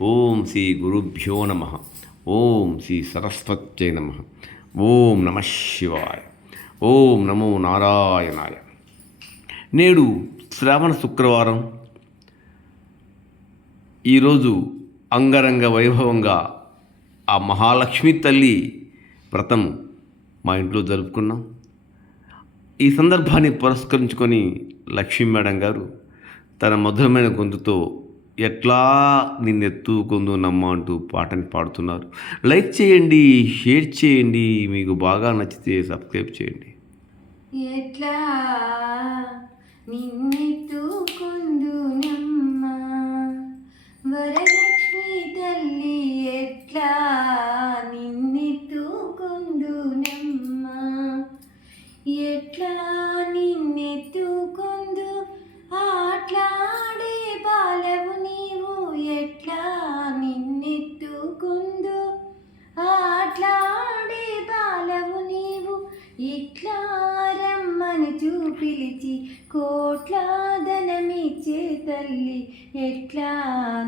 ఓం శ్రీ గురుభ్యో నమ. ఓం శ్రీ సరస్వత్యై నమ. ఓం నమ శివాయ. ఓం నమో నారాయణాయ. నేడు శ్రావణ శుక్రవారం. ఈరోజు అంగరంగ వైభవంగా ఆ మహాలక్ష్మి తల్లి వ్రతం మా ఇంట్లో జరుపుకున్నాం. ఈ సందర్భాన్ని పురస్కరించుకొని లక్ష్మీ మేడం గారు తన మధురమైన గొంతుతో ఎట్లా నిన్నెత్తుకుందు నమ్మ అంటూ పాటని పాడుతున్నారు. లైక్ చేయండి, షేర్ చేయండి, మీకు బాగా నచ్చితే సబ్స్క్రైబ్ చేయండి. ఎట్లా నిన్నెత్తుకుందు నమ్మ వరలక్ష్మి తల్లి, ఎట్లా నిన్నెత్తుకుందు నమ్మ, ఎట్లా నిన్నెత్తుకుందు ఆట్లాడే బాలవు నీవు, ఎట్లా నిన్నెత్తుకుందు ఆట్లాడే బాలవు నీవు, ఇట్లా రమ్మని చూపిలిచి కోట్లాదనమిచ్చే తల్లి, ఎట్లా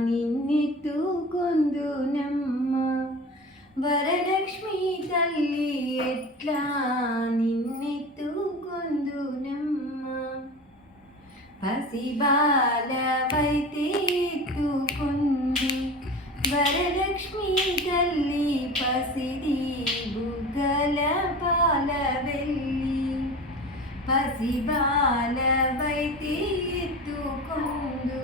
నిన్నెత్తుకుందు నమ్మ వరలక్ష్మి తల్లి, ఎట్లా నిన్నెత్తుకుందు నమ్మ, పసిబాలవైతే ఎత్తుకుంది వరలక్ష్మి తల్లి, పసిడి బుగ్గల పాల వెళ్ళి, పసిబాలవైతే ఎత్తుకుందు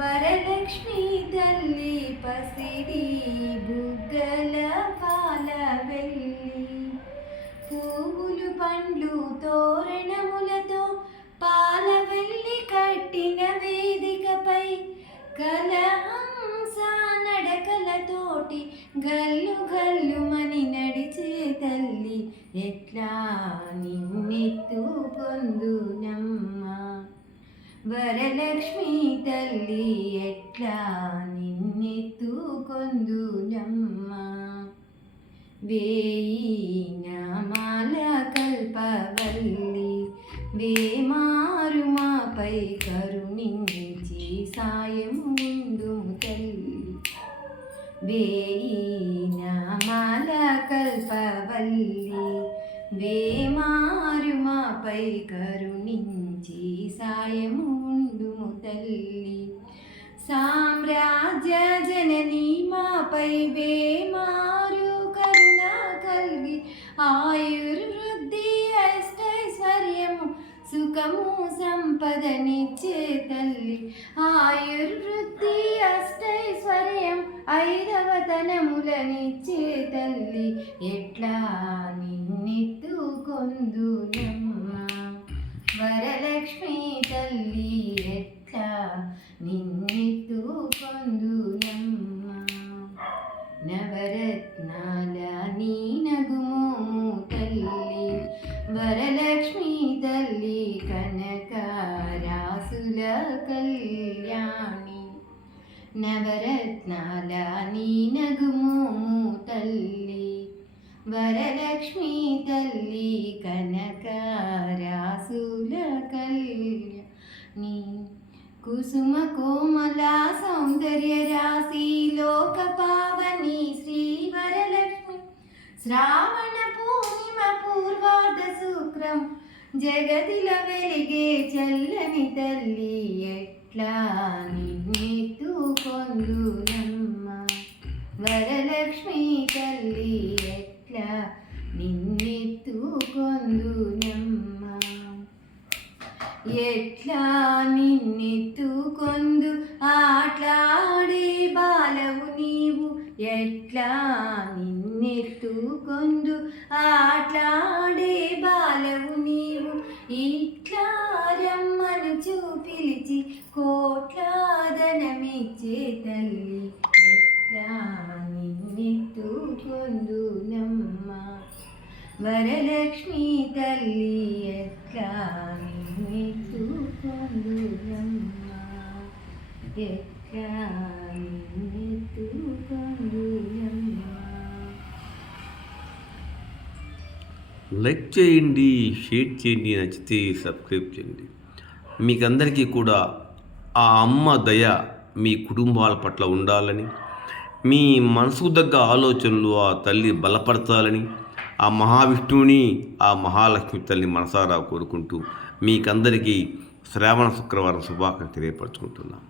వరలక్ష్మి తల్లి, పసిడి బుగ్గల పాల వెళ్ళి, పువ్వులు పండ్లు తోరణములతో పాల వెళ్ళి కట్టిన వేదికపై కలహంస నడకలతోటి గల్లు గల్లుమని నడిచే తల్లి, ఎట్లా నిన్నెత్తుకొందు నమ్మ వరలక్ష్మి తల్లి, ఎట్లా నిన్నెత్తుకొందు నమ్మ, వేయి నామాల కల్పవల్లి, వేమారు మాపై కరుణించి సాయం ఉండుము తల్లి, వేయి నామాల కల్పవల్లి, వేమారు మాపై కరుణించి సాయము ఉండుము తల్లి, సామ్రాజ్య జననీ మాపై వేమారు కరుణ కల్గి, ఆయుర్వృద్ధి అష్టైశ్వర్యము సుఖము సంపదనిచ్చే తల్లి, ఆయుర్వృద్ధి అష్టైశ్వర్యం ఐదవతనములనిచ్చే తల్లి, ఎట్లా నిన్నెత్తుకొందు నమ్మ వరలక్ష్మి తల్లి, ఎట్లా నిన్నెత్తుకొందు నమ్మ, నవరత్నాల నీ నగుమోము తల్లి వరలక్ష్మి తల్లి, కనక రాసుల కళ్యాణి, నవరత్నాల నీ నగుమోము తల్లి వరలక్ష్మి తల్లి, కనక రాసుల కళ్యాణి, కుసుమ కోమల సౌందర్య రాశి లోక పావని శ్రీ వరలక్ష్మి, శ్రావణ పూర్ణిమ పూర్వార్ధ శుక్రం జగతిలో వెలిగే చల్లని తల్లి, ఎట్లా నిన్నెత్తుకొందు నమ్మ వరలక్ష్మి తల్లి, ఎట్లా నిన్నెత్తుకొందు నమ్మ, ఎట్లా నిన్నెత్తుకొందు ఆట్లాడే బాలవు నీవు, ఎట్లా నిన్నెత్తుకొందు ఆట్లాడే బాలవు నీవు, ఇట్లా రమ్మను చూపిలిచి కోట్లాదనమిచ్చే తల్లి, ఎట్లా నిన్నెత్తుకొందు నమ్మ వరలక్ష్మి తల్లి, ఎట్లా నిన్నెత్తుకొందు నమ్మ, ఎట్లా నిన్నెత్తుకొందు నమ్మ. లైక్ చేయండి, షేర్ చేయండి, నచ్చితే సబ్స్క్రైబ్ చేయండి. మీకందరికీ కూడా ఆ అమ్మ దయ మీ కుటుంబాల పట్ల ఉండాలని, మీ మనసుకు తగ్గ ఆలోచనలు ఆ తల్లి బలపరచాలని, ఆ మహావిష్ణువుని, ఆ మహాలక్ష్మి తల్లిని మనసారా కోరుకుంటూ మీకందరికీ శ్రావణ శుక్రవారం శుభాకాంక్షలు తెలియపరచుకుంటున్నాను.